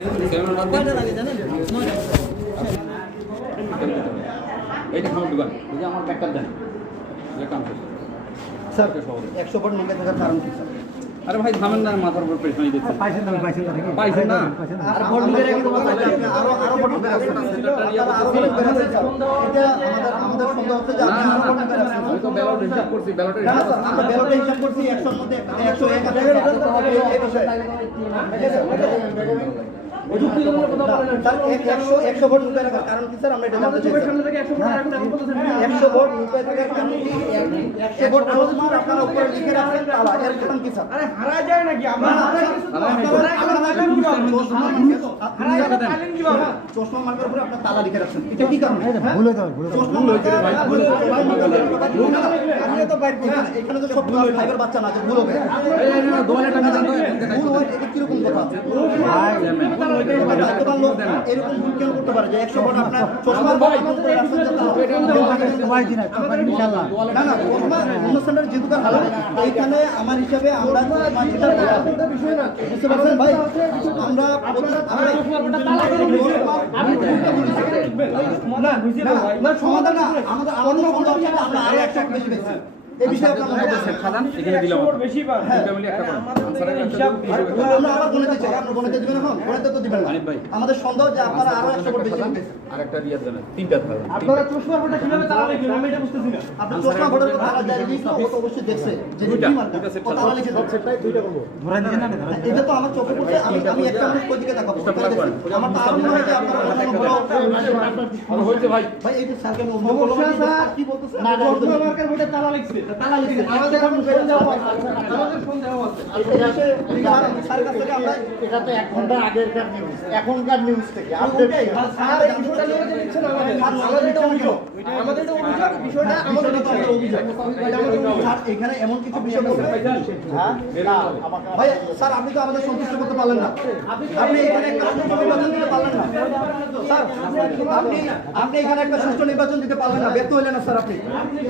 अरे भाई थामेन ना माथार ऊपर पेशनी দিচ্ছেন পাইছেন না আর বড় লোকের একটু কথা আরো বড় লোকের আছে এটা আমাদের সন্দেহ হচ্ছে যে আমি তো ব্যালট হিসাব করছি ব্যালটের আমরা ব্যালটের হিসাব করছি 100 এর মধ্যে 101 আছে এই বিষয় যুক্তিগত কথা বলেন স্যার 100 ভোট লুকায় রাখার কারণ কি স্যার আমরা এটা জানতে চাই সামনে থেকে 100 ভোট রাখুন আপনি বলতেছেন 100 ভোট লুকায় থাকার কারণ কি 100 ভোট রোজমার আপনারা উপরে লিখে রাখেন তালা এর কারণ কি স্যার আরে হারা যায় নাকি আমরা চশমা মার্কার উপরে আপনারা তালা লিখে রাখছেন এটা কি কারণ ভুলে যাও চশমা লইতে ভাই আপনি তো বাইরে এখানে তো সব ফাইবার বাচ্চা না যে ভুল হবে এই না দোয়ালে টাকা জানো ভুল হয় এটা কি রকম কথা ভাই এরকম ভুল কেন করতে পারে যে 100 ভোট আপনার চশমার ভাই করে রাখছেন যে ভাই দিনা ইনশাআল্লাহ না না চশমা অনুষ্ঠানের যেহেতু হালাল এইখানে আমার হিসাবে আমরা এটা বিষয় না বুঝতে পারছেন ভাই আমরা না বুঝতে ভাই না সমাধান না আমাদের অন্য কোনো অপশন আমরা আরো একটা বেশি বেশি এই বিষয়ে আপনারা মনে করছেন সাধারণ এখানে দিলাম বেশি পার ফ্যামিলি একটা পার আনসারের হিসাব আমরা আবার বলে দিচ্ছি আপনি বলে দিবেন এখন বলে তো দিবেন না আমাদের সন্দেহ যে আপনারা আরো 100 ভোট বেশি আরেকটা দিয়ে দেন তিনটা থাকবে আপনারা চশমা ভোটটা কিভাবে তালা লিখলেন আমি এটা বুঝতেছি না আপনি চশমা ভোটের তালা যায় দিই তো অবশ্যই দেখছে যে কি মার্কা তালা লিখে দাও সেটাই দুইটা করব ধরে দিবেন না এটা তো আমার চোখে পড়ছে আমি একটা মানুষ কই দিকে তাকাবো আমার তো আরো মনে হয় যে আপনারা বড় হইছে ভাই ভাই এই যে স্যারকে আমি সমস্যা স্যার কি বলতেছেন না চশমা মার্কার ভোটে তালা লিখছে তালা লিখছে আমাদের এখন সন্দেহ আছে আমাদের সন্দেহ আছে এটা এসে স্যার কাছ থেকে আমরা এটা তো 1 ঘন্টা আগেরকার নিউজ এখনকার নিউজ থেকে আপডেট স্যার এই বিষয়টা নিয়ে যে লিখছেন আমাদের এটা অভিযোগ আমাদের এটা অভিযোগ বিষয়টা আমাদের কাছে অভিযোগ স্যার এখানে এমন কিছু বিষয় বলতে হ্যাঁ না ভাই স্যার আপনি তো আমাদের সন্তুষ্ট করতে পারলেন না আপনি এখানে একটা সুষ্ঠু নির্বাচন দিতে পারলেন না স্যার আপনি এখানে একটা সুষ্ঠু নির্বাচন দিতে পারলেন না ব্যর্থ হলেন না স্যার আপনি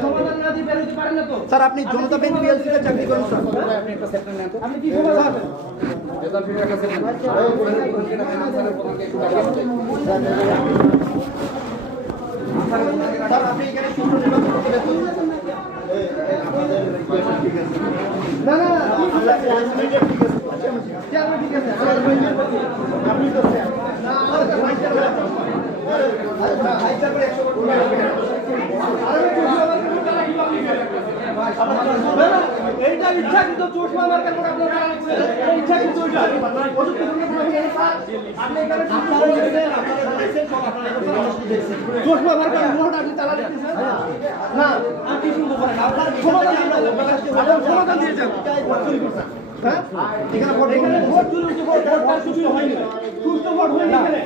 সমাধান না দিয়ে বের হতে পারেন না তো স্যার আপনি জনতা ব্যাংক পিএলসি তে চাকরি করেন স্যার আপনি একটা সেক্টর নেন তো আপনি কি খবর স্যার রেজাল্ট ফিরে একটা সেক্টর আনসারের প্রধানকে একটু ডাকা স্যার আপনি এখানে সুষ্ঠু নির্বাচন করতে ব্যর্থ হয়েছেন না না আমরা ঠিক আছে আপনি তো স্যার না হাইটার করে 100 ভোট এইটা ইচ্ছাকৃত চশমা মার্কার ভোট আপনারা রাখছেন ইচ্ছাকৃত ওইটা আপনি এখানে চশমা মার্কার ভোট আপনি তালা লিখতেছেন না আপনি শুনতে পারেন আপনার সমাধান দিয়ে যান হ্যাঁ এখানে ভোট ভোটটা সুষ্ঠু হয়নি সুষ্ঠু ভোট হয়নি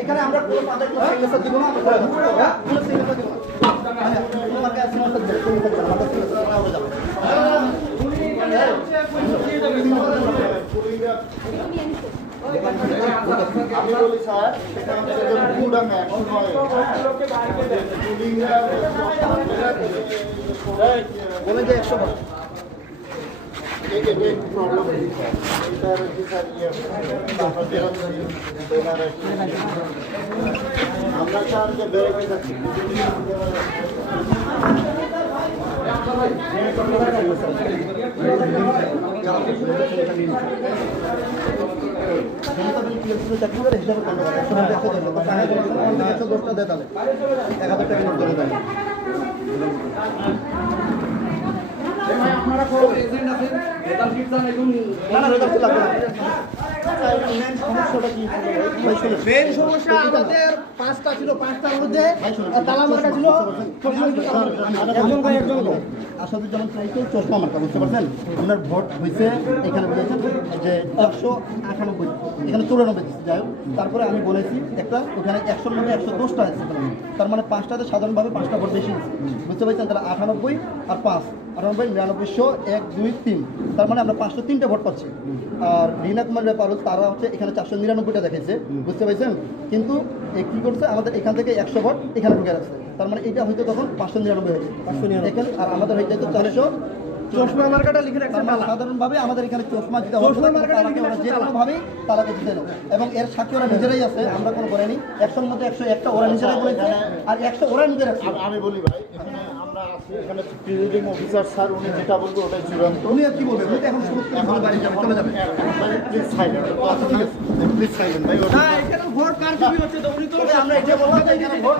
এখানে আমরা কোনো তাদের কোনো সিগনেচার দিব না আমরা কোনো সিগনেচার দিব না তোমার কাছে সিগনেচার দেব তুমি করবে আমাদের সিগনেচার আমরা যাব আমি বলি স্যার সেটা আমাদের পুরান অ্যাকশন হয় বলে যে 100 ভোট एक प्रॉब्लम है सर सर ये আমরা স্যার যে বেরোবে যাচ্ছি আপনারা কোন এজেন্ট আছেন রেজাল্ট শিট জানেন এখন না না রেজাল্ট লাগবে না মেন সমস্যাটা কি মেন সমস্যা আমাদের 5টা ছিল 5টার মধ্যে তালা মার্কা ছিল একজন ভাই একজন আসাদু যেমন চাইছে চশমা মার্কা বুঝতে পারছেন ওনার ভোট হয়েছে এখানে বলেছেন যে 198 এখানে 94 যাই হোক তারপরে আমি বলেছি একটা ওখানে 100 মধ্যে 110টা আছে তার মানে 5টাতে সাধারণভাবে 5টা ভোট বেশি বুঝতে পারছেন তাহলে 98 আর 5 98 99 1 2 3 তার মানে আমরা 503টা ভোট পাচ্ছি আর রিনা কুমার ব্যাপার তারা হচ্ছে এখানে 499টা দেখাইছে বুঝতে পারছেন কিন্তু কি করছে আমাদের এখান থেকে 100 ভোট এখানে ঢুকে রাখছে তার মানে এটা হয়তো তখন 599 হয়ে যায় এখানে আর আমাদের হয়ে যায় তো 400 চশমা মার্কাটা লিখে রাখছেন আমরা সাধারণভাবে আমাদের এখানে চশমা দিতে হবে চশমা মার্কাটা তালাকে লিখে ওরা রাখছেন যে তালা। কোনোভাবেই তালাকে দিতে দেবো এবং এর সাক্ষী ওরা নিজেরাই আছে, আমরা কোনো করিনি। 100-র মধ্যে 101টা ওরা নিজেরাই বলেছে আর 100 ওরা নিজে রাখছে। আমি বলি ভাই, এখানে আমরা আছি, এখানে প্রিজাইডিং অফিসার স্যার উনি যেটা বলবো ওটাই চূড়ান্ত। উনি আর কি বলবেন? উনি তো এখন শুরু করে বাড়ি যাবে, চলে যাবে। প্লিজ সাইলেন্ট, প্লিজ সাইলেন্ট ভাই। না এখানে ভোট কারচুপি হচ্ছে তো উনি তো তবে আমরা এটা বলবো যে এখানে ভোট